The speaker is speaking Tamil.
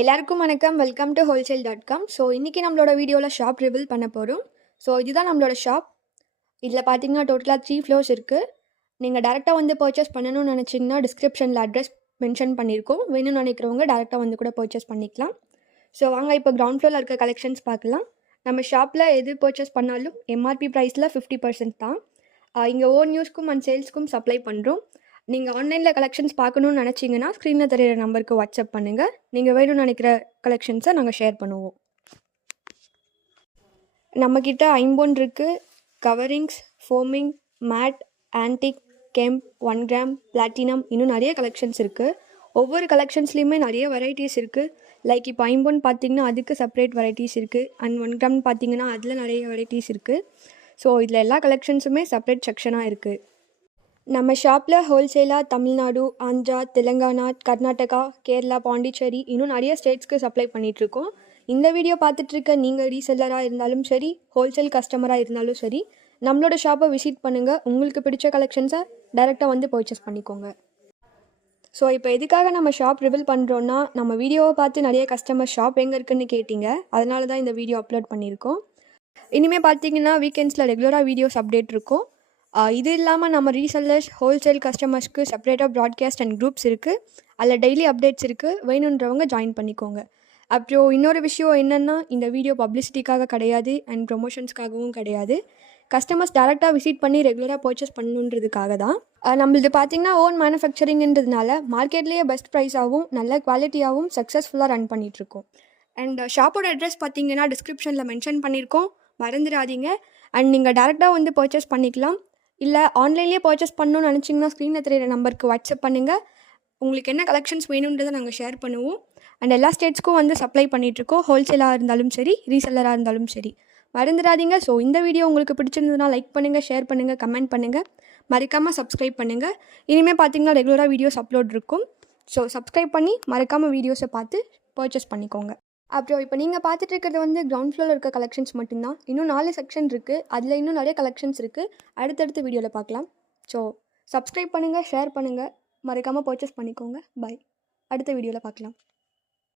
எல்லாருக்கும் வணக்கம். Welcome to wholesale.com. ஸோ இன்றைக்கி நம்மளோட வீடியோவில் ஷாப் ரிவீல் பண்ண போகிறோம். ஸோ இதுதான் நம்மளோட ஷாப். இதில் பார்த்தீங்கன்னா டோட்டலாக 3 ஃப்ளோர்ஸ் இருக்குது. நீங்கள் டேரெக்டாக வந்து பர்ச்சேஸ் பண்ணணும்னு நினச்சிங்கன்னா டிஸ்கிரிப்ஷனில் அட்ரஸ் மென்ஷன் பண்ணியிருக்கோம். வேணும்னு நினைக்கிறவங்க டேரெக்டாக வந்து கூட பர்ச்சேஸ் பண்ணிக்கலாம். ஸோ வாங்க இப்போ கிரவுண்ட் ஃப்ளோரில் இருக்க கலெக்ஷன்ஸ் பார்க்கலாம். நம்ம ஷாப்பில் எது பர்ச்சேஸ் பண்ணாலும் எம்ஆர்பி ப்ரைஸில் 50% தான். இங்கே ஓன் யூஸ்க்கும் அண்ட் சேல்ஸ்க்கும் சப்ளை பண்ணுறோம். நீங்கள் ஆன்லைனில் கலெக்ஷன்ஸ் பார்க்கணுன்னு நினச்சிங்கன்னா ஸ்க்ரீனில் தெரியிற நம்பருக்கு வாட்ஸ்அப் பண்ணுங்கள். நீங்கள் வேணும்னு நினைக்கிற கலெக்ஷன்ஸை நாங்கள் ஷேர் பண்ணுவோம். நம்மக்கிட்ட ஐம்பொன் இருக்குது, coverings, forming, matte, antique, kemp, 1 gram, platinum, இன்னும் நிறைய கலெக்ஷன்ஸ் இருக்குது. ஒவ்வொரு கலெக்ஷன்ஸ்லேயுமே நிறைய வெரைட்டிஸ் இருக்குது. லைக் இப்போ ஐம்பொன் பார்த்திங்கன்னா அதுக்கு செப்பரேட் வெரைட்டிஸ் இருக்குது. அண்ட் 1 கிராம் பார்த்திங்கன்னா அதில் நிறைய வெரைட்டிஸ் இருக்குது. ஸோ இதில் எல்லா கலெக்ஷன்ஸுமே செப்பரேட் செக்ஷனாக இருக்குது. நம்ம ஷாப்பில் ஹோல்சேலாக தமிழ்நாடு, ஆந்திரா, தெலுங்கானா, கர்நாடகா, கேரளா, பாண்டிச்சேரி இன்னும் நிறைய ஸ்டேட்ஸ்க்கு சப்ளை பண்ணிகிட்ருக்கோம். இந்த வீடியோ பார்த்துட்ருக்க நீங்கள் ரீசெல்லராக இருந்தாலும் சரி, ஹோல்சேல் கஸ்டமராக இருந்தாலும் சரி, நம்மளோட ஷாப்பை விசிட் பண்ணுங்கள். உங்களுக்கு பிடிச்ச கலெக்ஷன்ஸை டைரெக்டாக வந்து பர்ச்சேஸ் பண்ணிக்கோங்க. ஸோ இப்போ எதுக்காக நம்ம ஷாப் ரிவீல் பண்ணுறோன்னா, நம்ம வீடியோவை பார்த்து நிறைய கஸ்டமர் ஷாப் எங்கே இருக்குன்னு கேட்டிங்க. அதனால தான் இந்த வீடியோ அப்லோட் பண்ணியிருக்கோம். இனிமேல் பார்த்தீங்கன்னா வீக்கெண்ட்ஸில் ரெகுலராக வீடியோஸ் அப்டேட் இருக்கும். இது இல்லாமல் நம்ம ரீசெல்லர்ஸ், ஹோல்சேல் கஸ்டமர்ஸ்க்கு செப்பரேட்டாக ப்ராட்காஸ்ட் அண்ட் குரூப்ஸ் இருக்குது. அதில் டெய்லி அப்டேட்ஸ் இருக்குது. வேணுன்றவங்க ஜாயின் பண்ணிக்கோங்க. அப்புறம் இன்னொரு விஷயம் என்னென்னா, இந்த வீடியோ பப்ளிசிட்டிக்காக கிடையாது அண்ட் ப்ரொமோஷன்ஸ்க்காகவும் கிடையாது. கஸ்டமர்ஸ் டேரெக்டாக விசிட் பண்ணி ரெகுலராக பர்ச்சேஸ் பண்ணணுன்றதுக்காக தான். நம்மளது பார்த்திங்கன்னா ஓன் மேனுஃபேக்சரிங்கிறதுனால மார்க்கெட்லேயே பெஸ்ட் ப்ரைஸாகவும் நல்ல குவாலிட்டியாகவும் சக்ஸஸ்ஃபுல்லாக ரன் பண்ணிகிட்ருக்கோம். அண்ட் ஷாப்போட அட்ரஸ் பார்த்திங்கன்னா டிஸ்கிரிப்ஷனில் மென்ஷன் பண்ணியிருக்கோம், மறந்துடாதீங்க. அண்ட் நீங்கள் டேரெக்டாக வந்து பர்ச்சேஸ் பண்ணிக்கலாம். இல்லை ஆன்லைன்லேயே பர்ச்சேஸ் பண்ணணும்னு நினச்சிங்கன்னா ஸ்க்ரீனில் தெரியிற நம்பருக்கு வாட்ஸ்அப் பண்ணுங்கள். உங்களுக்கு என்ன கலெக்ஷன்ஸ் வேணுன்றதை நாங்கள் ஷேர் பண்ணுவோம். அண்ட் எல்லா ஸ்டேட்ஸ்க்கும் வந்து சப்ளை பண்ணிகிட்ருக்கோம். ஹோல்சேலாக இருந்தாலும் சரி, ரீசெல்லராக இருந்தாலும் சரி, மறந்துடாதீங்க. ஸோ இந்த வீடியோ உங்களுக்கு பிடிச்சிருந்ததுன்னா லைக் பண்ணுங்கள், ஷேர் பண்ணுங்கள், கமெண்ட் பண்ணுங்கள், மறக்காமல் சப்ஸ்கிரைப் பண்ணுங்கள். இனிமேல் பார்த்தீங்கன்னா ரெகுலராக வீடியோஸ் அப்லோட் இருக்கும். ஸோ சப்ஸ்கிரைப் பண்ணி மறக்காமல் வீடியோஸை பார்த்து பர்ச்சேஸ் பண்ணிக்கோங்க. அப்புறம் இப்போ நீங்கள் பார்த்துட்டு இருக்கிறது வந்து கிரவுண்ட் ஃப்ளோரில் இருக்க கலெக்ஷன்ஸ் மட்டும்தான். இன்னும் 4 செக்ஷன் இருக்குது. அதில் இன்னும் நிறைய கலெக்ஷன்ஸ் இருக்குது. அடுத்தடுத்த வீடியோவில் பார்க்கலாம். ஸோ சப்ஸ்கிரைப் பண்ணுங்கள், ஷேர் பண்ணுங்கள், மறக்காமல் பர்ச்சேஸ் பண்ணிக்கோங்க. பை. அடுத்த வீடியோவில் பார்க்கலாம்.